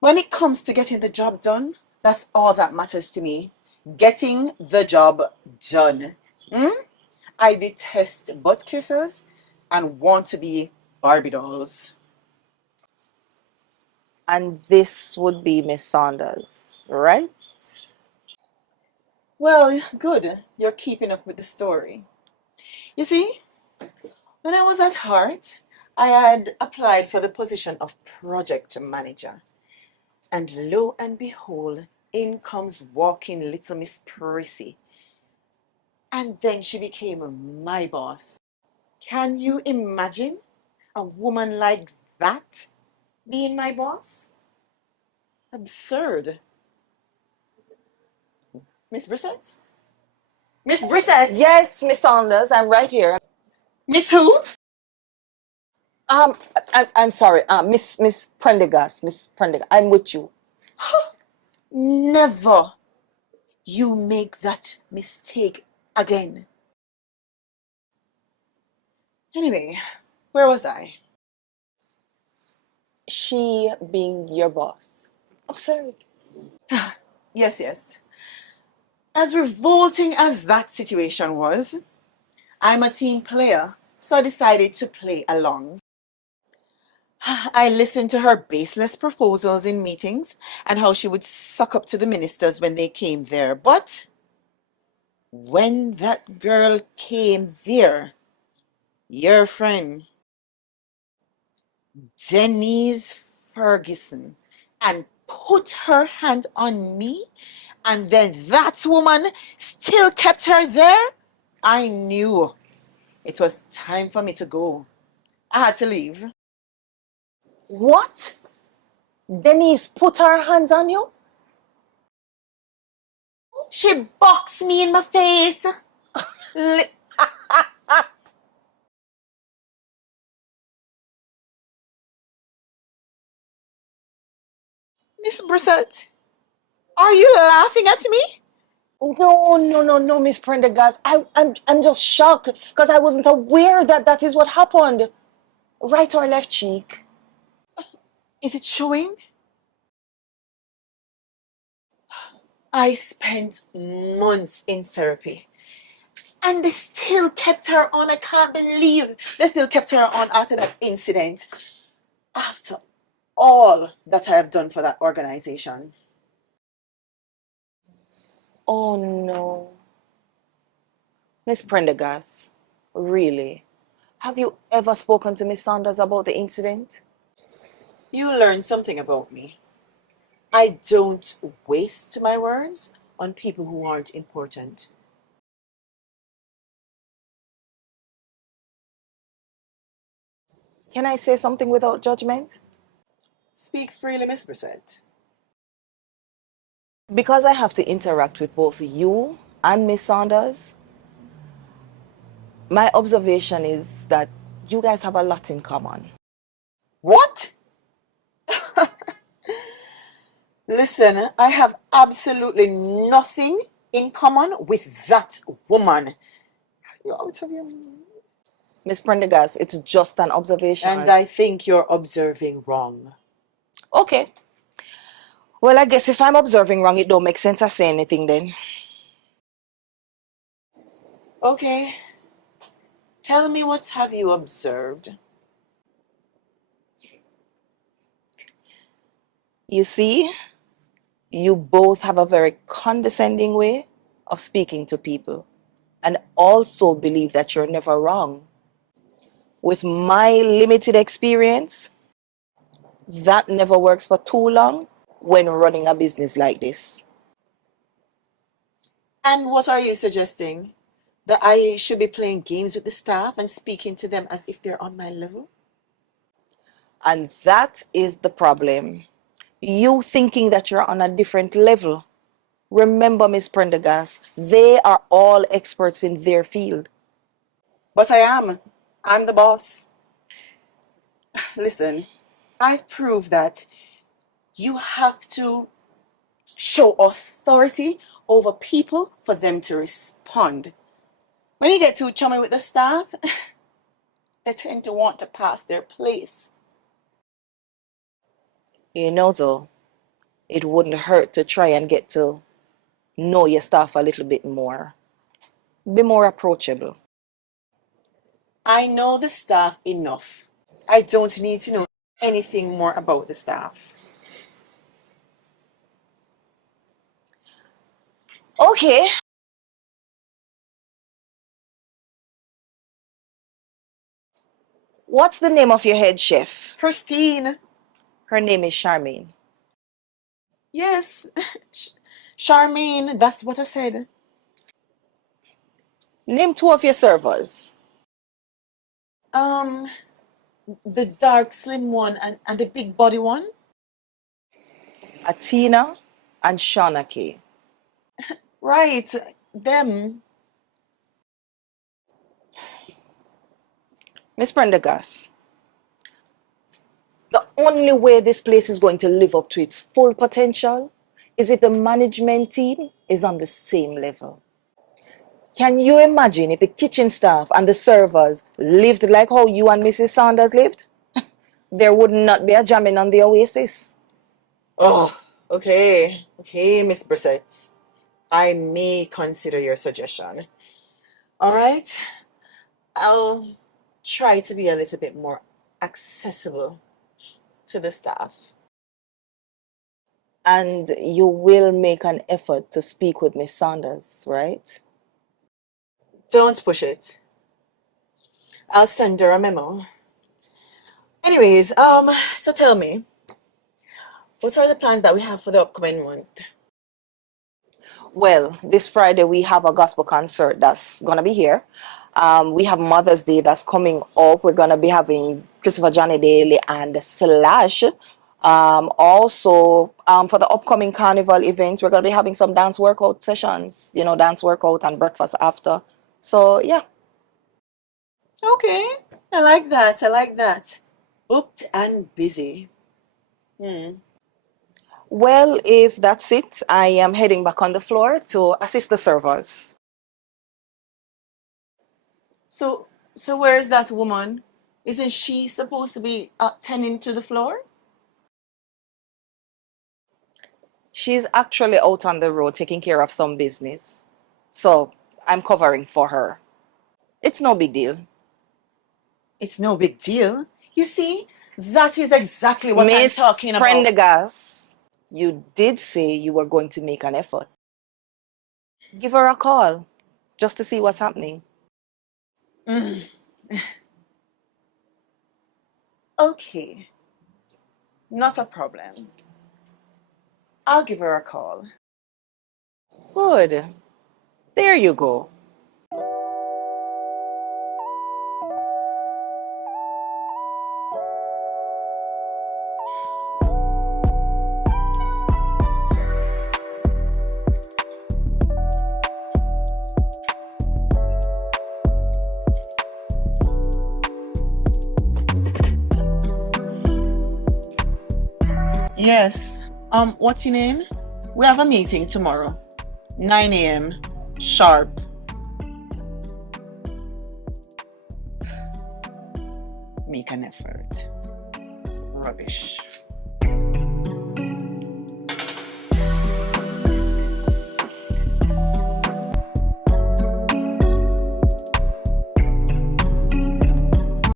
When it comes to getting the job done, that's all that matters to me. Getting the job done. Hmm? I detest butt kissers and want to be Barbie dolls. And this would be Miss Saunders, right? Well, good. You're keeping up with the story. You see, when I was at Heart, I had applied for the position of project manager. And lo and behold, in comes walking little Miss Prissy. And then she became my boss. Can you imagine a woman like that being my boss? Absurd. Miss Brissett? Miss Brissett? Yes, Miss Saunders, I'm right here. Miss who? Um, I'm sorry, Miss Prendergast, Miss Prendergast, I'm with you. Never you make that mistake again. Anyway, where was I? She being your boss. Absurd. Yes, yes. As revolting as that situation was, I'm a team player, so I decided to play along. I listened to her baseless proposals in meetings and how she would suck up to the ministers when they came there. But when that girl came there, your friend, Denise Ferguson, and put her hand on me, and then that woman still kept her there, I knew it was time for me to go. I had to leave. What? Denise put her hands on you? She boxed me in my face. Li- Miss Brissett, are you laughing at me? No, Miss Prendergast. I'm just shocked because I wasn't aware that that is what happened. Right or left cheek? Is it showing? I spent months in therapy. And they still kept her on. I can't believe they still kept her on after that incident. After all that I have done for that organization. Oh no. Miss Prendergast, really? Have you ever spoken to Miss Saunders about the incident? You learned something about me. I don't waste my words on people who aren't important. Can I say something without judgment? Speak freely, Miss Brissett. Because I have to interact with both you and Miss Saunders, my observation is that you guys have a lot in common. What? Listen, I have absolutely nothing in common with that woman. You're out of your mind. Miss Prendergast, it's just an observation. And I think you're observing wrong. Okay. Well, I guess if I'm observing wrong, it don't make sense I say anything then. Okay, tell me what have you observed? You see, you both have a very condescending way of speaking to people and also believe that you're never wrong. With my limited experience, that never works for too long when running a business like this. And what are you suggesting? That I should be playing games with the staff and speaking to them as if they're on my level? And that is the problem. You thinking that you're on a different level. Remember, Miss Prendergast, they are all experts in their field. But I am. I'm the boss. Listen, I've proved that you have to show authority over people for them to respond. When you get too chummy with the staff, they tend to want to pass their place. You know, though, it wouldn't hurt to try and get to know your staff a little bit more. Be more approachable. I know the staff enough. I don't need to know anything more about the staff. Okay. What's the name of your head chef? Christine. Her name is Charmaine. Yes. Charmaine, that's what I said. Name two of your servers. The dark slim one and the big body one. Atina and Shawnake. Right, them. Miss Prendergast, the only way this place is going to live up to its full potential is if the management team is on the same level. Can you imagine if the kitchen staff and the servers lived like how you and Mrs. Sanders lived? There would not be a jamming on the Oasis. Oh, okay. Okay, Miss Brissett. I may consider your suggestion. All right. I'll try to be a little bit more accessible to the staff. And you will make an effort to speak with Miss Sanders, right? Don't push it. I'll send her a memo. Anyways, so tell me, what are the plans that we have for the upcoming month? Well, this Friday we have a gospel concert that's gonna be here. We have Mother's Day that's coming up. We're gonna be having Christopher Johnny Daly and Slash. Also, for the upcoming carnival events, we're gonna be having some dance workout sessions. You know, dance workout and breakfast after. So yeah. Okay, I like that. I like that. Booked and busy. Well, if that's it, I am heading back on the floor to assist the servers. So where's that woman? Isn't she supposed to be tending to the floor? She's actually out on the road taking care of some business. So I'm covering for her. It's no big deal. It's no big deal. You see, that is exactly what I'm Miss talking about. Prendergast, you did say you were going to make an effort. Give her a call just to see what's happening. Okay, not a problem. I'll give her a call. Good. There you go. Yes. What's your name? We have a meeting tomorrow, 9 a.m. sharp. Make an effort. Rubbish.